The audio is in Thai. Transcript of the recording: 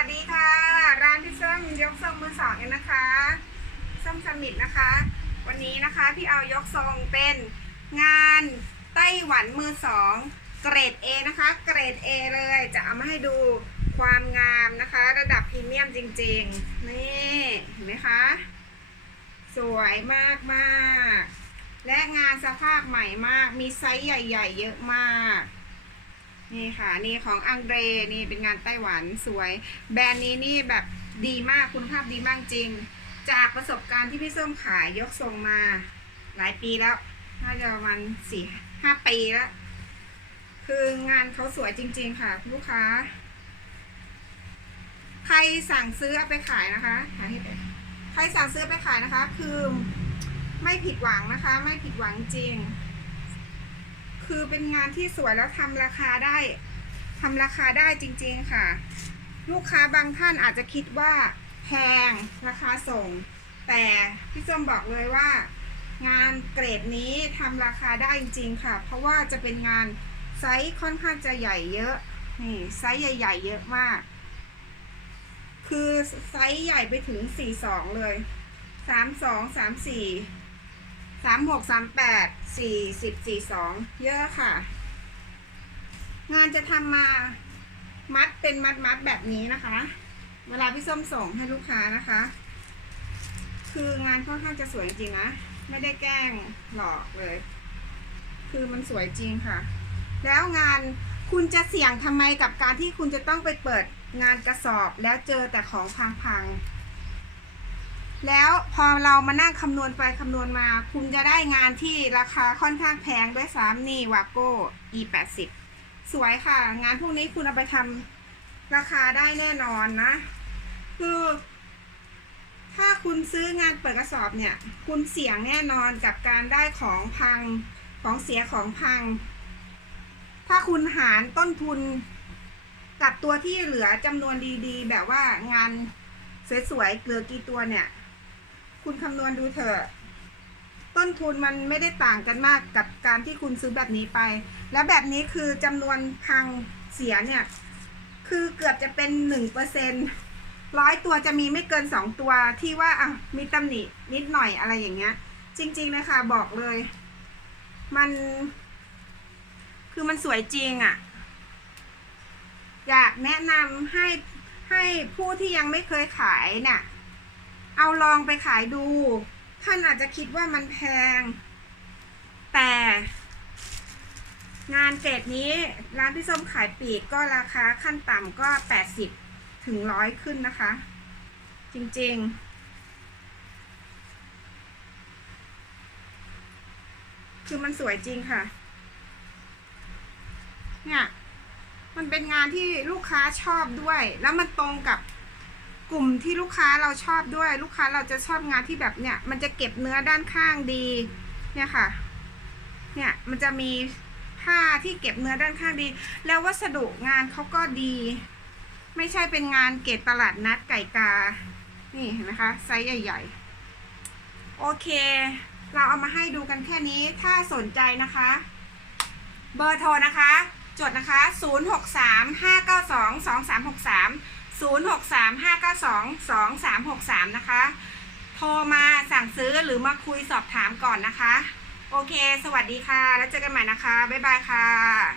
วัสดีค่ะ ร้านพี่ส้มยกทรงมือสองเองนะคะส้มสมิธนะคะ วันนี้นะคะพี่เอายกทรงเป็นงานไต้หวันมือสองเกรด A นะคะ เกรด A เลยจะเอามาให้ดูความงามนะคะ ระดับพรีเมียมจริงๆ นี่เห็นไหมคะ สวยมากมากและงานสภาพใหม่มาก มีไซส์ใหญ่ ๆ เยอะมาก นี่ค่ะ นี่ของอังเดรนี่เป็นงานไต้หวันสวย แบรนด์นี้นี่แบบดีมากคุณภาพดีมากจริง จากประสบการณ์ที่พี่ส้มขายยกทรงมา หลายปีแล้ว น่าจะประมาณสี่ห้าปีแล้วคืองานเขาสวยจริง ๆ ค่ะ ลูกค้า ใครสั่งซื้อเอาไปขายนะคะหาที่ไปใครสั่งซื้อไปขายนะคะ คือไม่ผิดหวังนะคะ ไม่ผิดหวังจริง คือเป็นงานที่สวยแล้วทำราคาได้ทำราคาได้จริงๆค่ะ ลูกค้าบางท่านอาจจะคิดว่าแพงราคาส่ง แต่พี่ส้มบอกเลยว่า งานเกรดนี้ทำราคาได้จริงๆค่ะ เพราะว่าจะเป็นงานไซส์ค่อนข้างจะใหญ่เยอะนี่ไซส์ใหญ่ ๆ เยอะมาก คือไซส์ใหญ่ไปถึง 42 เลย 32 34 สามหกสามแปดสี่สิบสี่สองเยอะค่ะ งานจะทำมามัดเป็นมัดมัดแบบนี้นะคะ เวลาพี่ส้มส่งให้ลูกค้านะคะ คืองานค่อนข้างจะสวยจริงนะ ไม่ได้แกล้งหลอกเลย คือมันสวยจริงค่ะ แล้วงานคุณจะเสี่ยงทำไมกับการที่คุณจะต้องไปเปิดงานกระสอบแล้วเจอแต่ของพังๆ แล้วพอเรามานั่งคำนวณไปคำนวณมา คุณจะได้งานที่ราคาค่อนข้างแพงด้วยซ้ำนี่วาโก้ e 8 0สวยค่ะ งานพวกนี้คุณเอาไปทำราคาได้แน่นอนนะ คือ ถ้าคุณซื้องานเปิดกระสอบเนี่ย คุณเสี่ยงแน่นอนกับการได้ของพังของเสียของพัง ถ้าคุณหารต้นทุน กับตัวที่เหลือจำนวนดีๆ แบบว่างานสวยๆเกลือกี่ตัวเนี่ย คุณคำนวณดูเถอะต้นทุนมันไม่ได้ต่างกันมากกับการที่คุณซื้อแบบนี้ไป แล้วแบบนี้คือจำนวนพังเสียเนี่ย คือเกือบจะเป็นหนึ่งเปอร์เซ็นร้อยตัวจะมีไม่เกินสองตัวที่ว่าอะมีตำหนินิดหน่อยอะไรอย่างเงี้ย จริงๆเลยค่ะบอกเลย มัน คือมันสวยจริงอะ่ะ อยากแนะนำให้ให้ผู้ที่ยังไม่เคยขายเนี่ย เอาลองไปขายดู ท่านอาจจะคิดว่ามันแพง แต่ งานเกรดนี้ร้านพี่ส้มขายปีกก็ราคาขั้นต่ำก็แปดสิบถึงร้อยขึ้นนะคะ จริงๆคือมันสวยจริงค่ะ เนี่ย มันเป็นงานที่ลูกค้าชอบด้วย แล้วมันตรงกับ กลุ่มที่ลูกค้าเราชอบด้วย ลูกค้าเราจะชอบงานที่แบบเนี่ย มันจะเก็บเนื้อด้านข้างดี เนี่ยค่ะ เนี่ยมันจะมีผ้าที่เก็บเนื้อด้านข้างดี แล้ววัสดุงานเขาก็ดี ไม่ใช่เป็นงานเกตตลาดนัดไก่กา นี่เห็นไหมคะไซส์ใหญ่ๆ โอเค เราเอามาให้ดูกันแค่นี้ถ้าสนใจนะคะ เบอร์โทรนะคะ จดนะคะ 063 592 2363 063 592 2363 นะคะ โทรมาสั่งซื้อหรือมาคุยสอบถามก่อนนะคะ โอเค สวัสดีค่ะ แล้วเจอกันใหม่นะคะ บ๊ายบายค่ะ